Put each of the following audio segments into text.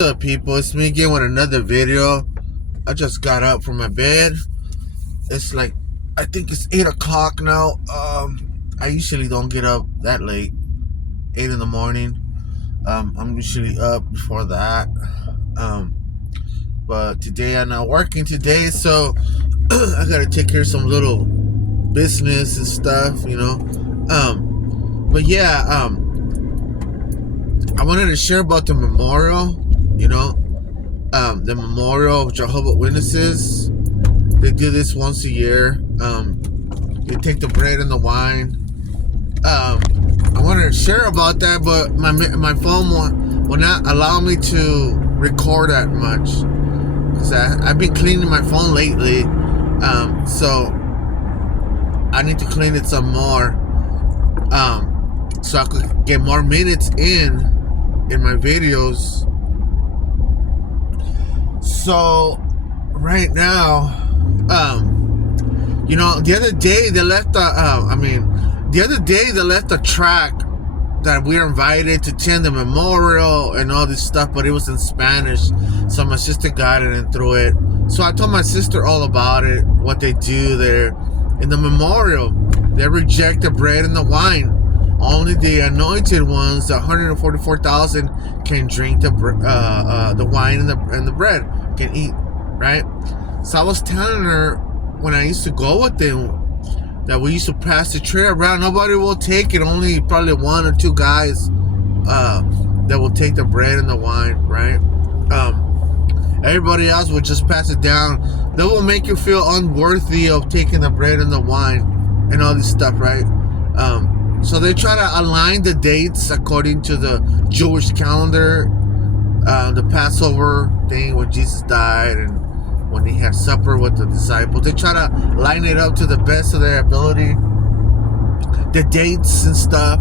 What's up, people? It's me again with another video. I just got up from my bed. It's like, I think it's 8 o'clock now. I usually don't get up that late, 8 in the morning. I'm usually up before that. Um, but today I'm not working today, so I gotta take care of some little business and stuff. But yeah, I wanted to share about the memorial, the memorial of Jehovah Witnesses. They do this once a year. They take the bread and the wine. I wanted to share about that, but my phone will not allow me to record that much because I've been cleaning my phone lately. So I need to clean it some more, so I could get more minutes in my videos. So right now, the other day they left the track that we were invited to attend the memorial and all this stuff, but it was in Spanish. So my sister got it and threw it. So I told my sister all about it, what they do there in the memorial. They reject the bread and the wine. Only the anointed ones, the 144,000, can drink the wine and the bread, can eat, right? So I was telling her when I used to go with them that we used to pass the tray around. Nobody will take it. Only probably one or two guys that will take the bread and the wine, right? Everybody else will just pass it down. They will make you feel unworthy of taking the bread and the wine and all this stuff, right? So they try to align the dates according to the Jewish calendar, the Passover thing when Jesus died and when he had supper with the disciples. They try to line it up to the best of their ability, the dates and stuff.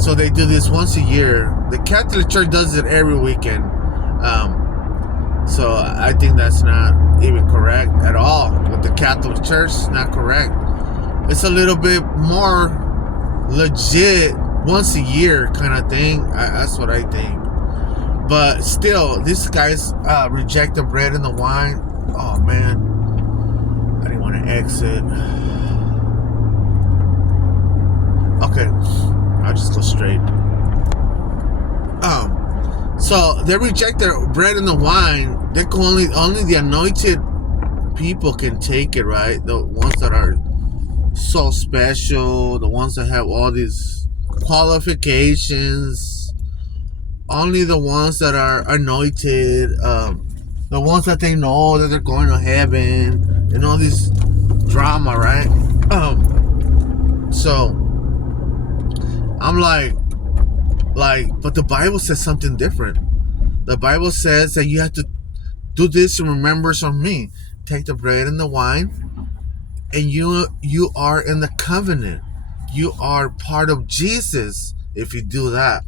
So they do this once a year. The Catholic Church does it every weekend. So I think that's not even correct at all. With the Catholic Church, it's not correct. It's a little bit more legit once a year kind of thing. That's what I think. But still, these guys reject the bread and the wine. Oh man, I didn't want to exit. Okay, I'll just go straight. So they reject the bread and the wine. They can only the anointed people can take it, right? The ones that are so special, the ones that have all these qualifications, only the ones that are anointed, the ones that they know that they're going to heaven, and all this drama, right? So I'm like, but the Bible says something different. The Bible says that you have to do this in remembrance of me. Take the bread and the wine. And you are in the covenant. You are part of Jesus if you do that.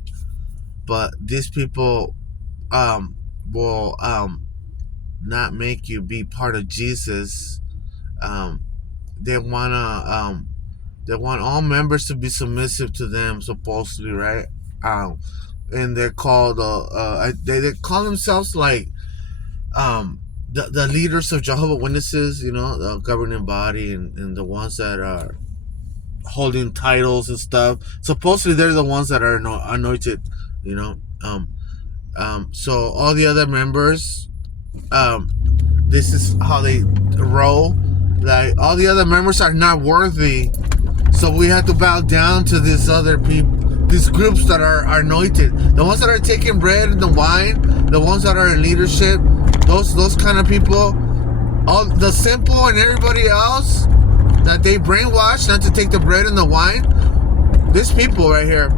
But these people will not make you be part of Jesus. They want all members to be submissive to them, supposedly, right? And they're called they call themselves like the leaders of Jehovah Witnesses, the governing body, and the ones that are holding titles and stuff. Supposedly they're the ones that are anointed, so all the other members, this is how they roll. Like, all the other members are not worthy, so we have to bow down to these other people, these groups that are anointed, the ones that are taking bread and the wine, the ones that are in leadership. Those kind of people, all the simple and everybody else that they brainwash not to take the bread and the wine. These people right here,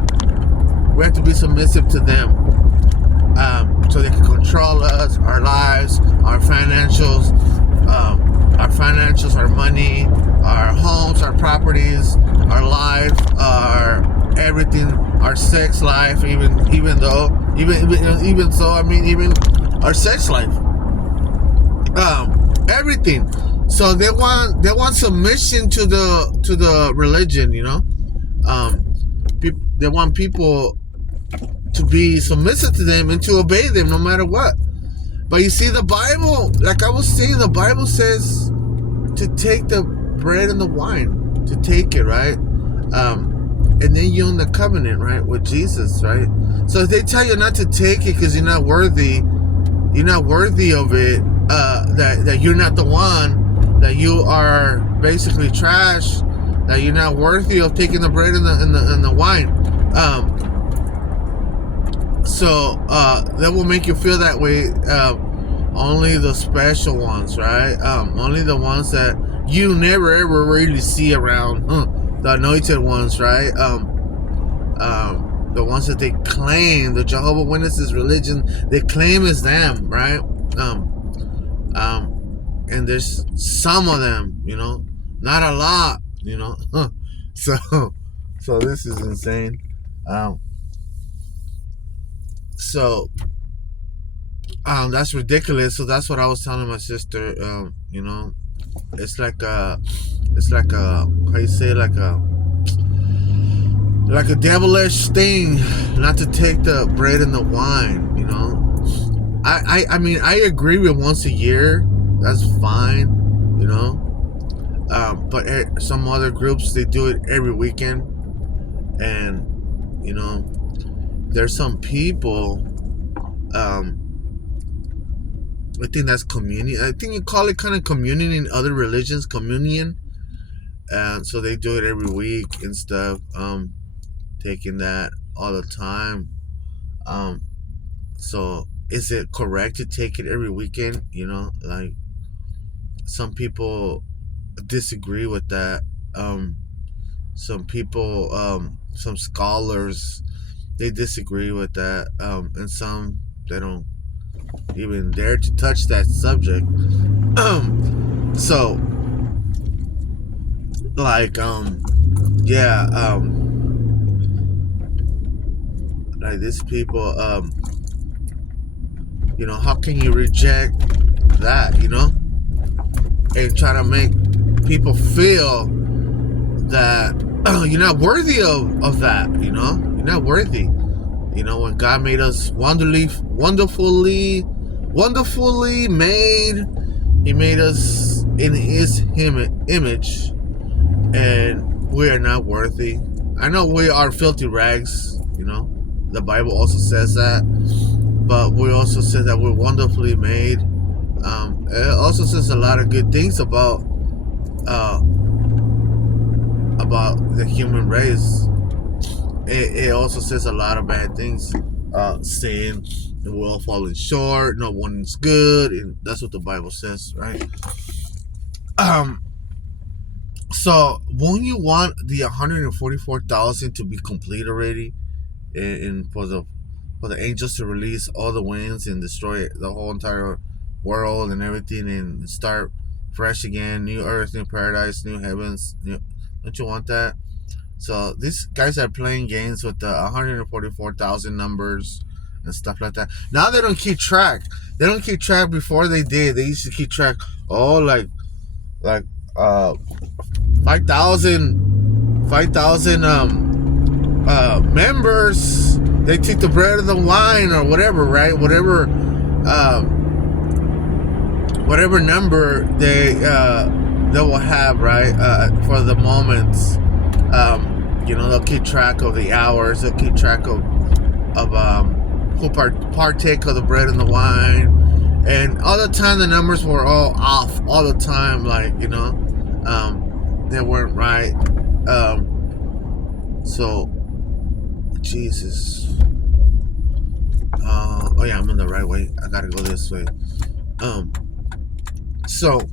we have to be submissive to them, so they can control us, our lives, our financials, our money, our homes, our properties, our life, our everything, our sex life, even our sex life. Everything. So they want submission to the religion, They want people to be submissive to them and to obey them no matter what. But you see, the Bible, like I was saying, the Bible says to take the bread and the wine, to take it, right? And then you're in the covenant, right, with Jesus, right? So if they tell you not to take it because you're not worthy of it, that you're not the one, that you are basically trash, that you're not worthy of taking the bread and the wine. So that will make you feel that way. Only the special ones, right? Only the ones that you never ever really see around, the anointed ones, right? The ones that they claim, the Jehovah Witnesses religion, they claim is them, right? And there's some of them, not a lot, So this is insane. So that's ridiculous. So that's what I was telling my sister. It's like a how you say, like a devilish thing not to take the bread and the wine. I mean, I agree with once a year. That's fine. But some other groups, they do it every weekend, and there's some people. I think that's communion. I think you call it kind of communion in other religions, communion. And so they do it every week and stuff. Taking that all the time. So is it correct to take it every weekend? Like some people disagree with that. Some people, some scholars, they disagree with that. And some, they don't even dare to touch that subject. So like like these people, how can you reject that, and try to make people feel that you're not worthy of that, you're not worthy. When God made us wonderfully made, He made us in His image, and we are not worthy. I know we are filthy rags, the Bible also says that, but we also says that we're wonderfully made. It also says a lot of good things about the human race. It also says a lot of bad things, saying we're all falling short, no one's good, and that's what the Bible says, right? So won't you want the 144,000 to be complete already, and for the angels to release all the winds and destroy the whole entire world and everything, and start fresh again, new earth, new paradise, new heavens? Don't you want that? So these guys are playing games with the 144,000 numbers and stuff like that. Now they don't keep track. They don't keep track. Before they did. They used to keep track. Oh, like 5,000 members. They took the bread and the wine or whatever, right? Whatever number they will have, right? For the moments. They'll keep track of the hours. They'll keep track of who partake of the bread and the wine, and all the time the numbers were all off. All the time, like they weren't right. So, Jesus. Oh yeah, I'm in the right way. I gotta go this way. So,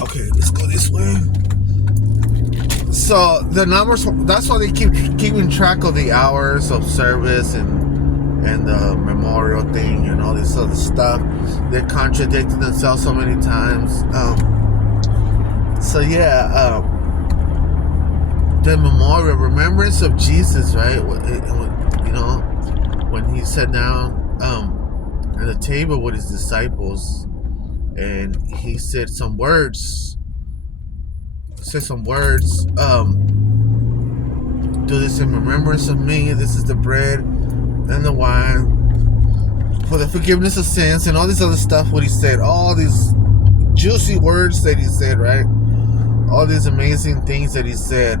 okay, let's go this way. So the numbers, that's why they keep keeping track of the hours of service and the memorial thing and all this other stuff. They contradicted themselves so many times. The memorial, remembrance of Jesus, right? When he sat down at the table with his disciples, and he said some words. Do this in remembrance of me. This is the bread and the wine for the forgiveness of sins and all this other stuff. What he said, all these juicy words that he said, right? All these amazing things that he said,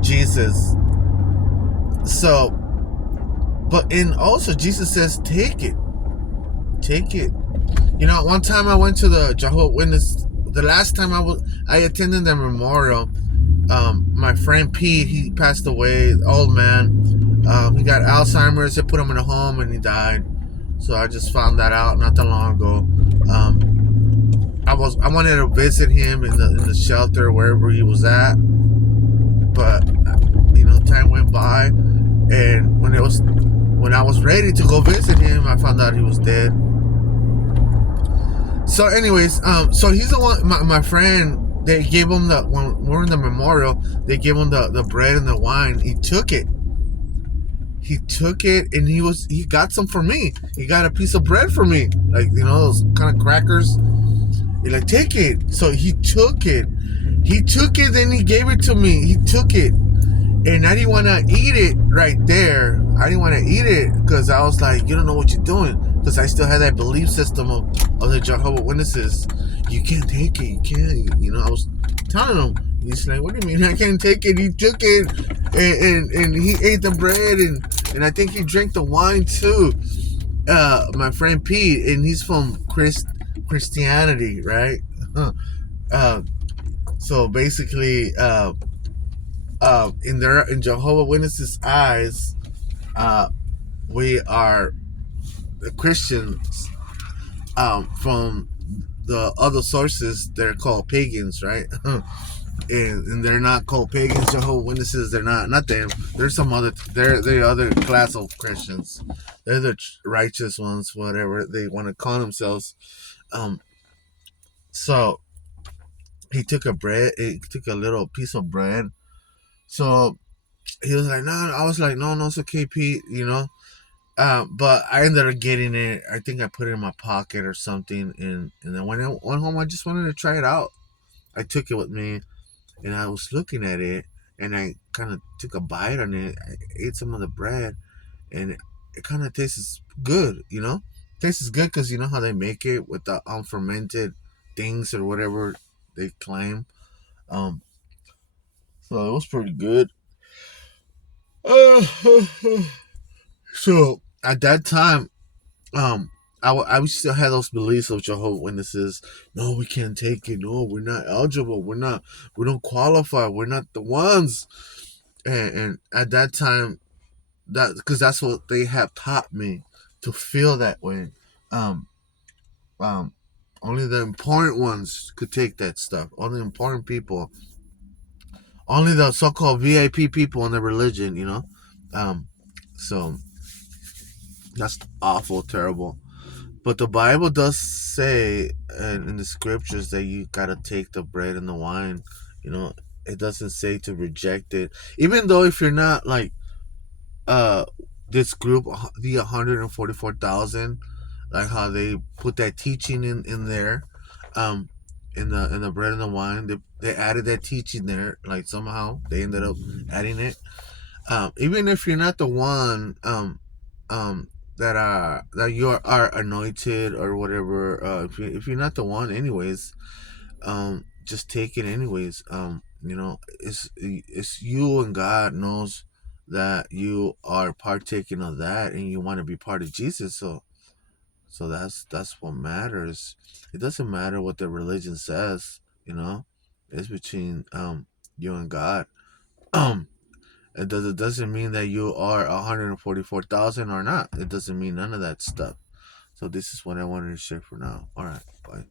Jesus. So, but in also Jesus says, take it, take it. You know, one time I went to the Jehovah Witness. The last time I attended the memorial. My friend Pete, he passed away, old man. He got Alzheimer's. They put him in a home and he died. So I just found that out not that long ago. I wanted to visit him in the shelter wherever he was at, but time went by, and when I was ready to go visit him, I found out he was dead. So, anyways, so he's the one. My friend. They gave him when we were in the memorial. They gave him the bread and the wine. He took it. He took it, and he got some for me. He got a piece of bread for me, like those kind of crackers. He like, take it. So he took it. He took it, then he gave it to me. He took it, and I didn't want to eat it right there. I didn't want to eat it because I was like, you don't know what you're doing. Because I still had that belief system of the Jehovah Witnesses. You can't take it. You can't. I was telling him. He's like, what do you mean I can't take it? He took it, and he ate the bread, and I think he drank the wine too. My friend Pete, and he's from Christianity, right? So basically, in Jehovah Witnesses' eyes, we are Christians. From the other sources, they're called pagans, right? and they're not called pagans. Jehovah Witnesses, they're not them. There's some other. They're the other class of Christians. They're the righteous ones, whatever they want to call themselves. So he took he took a little piece of bread. So he was like, no. I was like, no, it's okay, Pete. But I ended up getting it. I think I put it in my pocket or something. And then when I went home, I just wanted to try it out. I took it with me, and I was looking at it, and I kind of took a bite on it. I ate some of the bread, and it kind of tastes good. Tastes good because you know how they make it with the unfermented things or whatever they claim. Um, so it was pretty good. So at that time, I still had those beliefs of Jehovah Witnesses. No, we can't take it. No, we're not eligible. We don't qualify. We're not the ones. And at that time, because that's what they have taught me to feel that way. Um, um, Only the important ones could take that stuff. Only important people. Only the so-called VIP people in the religion. Um, so that's awful, terrible. But the Bible does say in the scriptures that you gotta take the bread and the wine. It doesn't say to reject it, even though if you're not like uh this group, the 144,000, like how they put that teaching in there, um, in the bread and the wine, they added that teaching there. Like somehow they ended up adding it. Even if you're not the one, that you are anointed or whatever, if you're not the one anyways, just take it anyways. It's you, and God knows that you are partaking of that and you want to be part of Jesus. So that's what matters. It doesn't matter what the religion says. It's between you and God. um it doesn't mean that you are 144,000 or not. It doesn't mean none of that stuff. So this is what I wanted to share for now. All right, bye.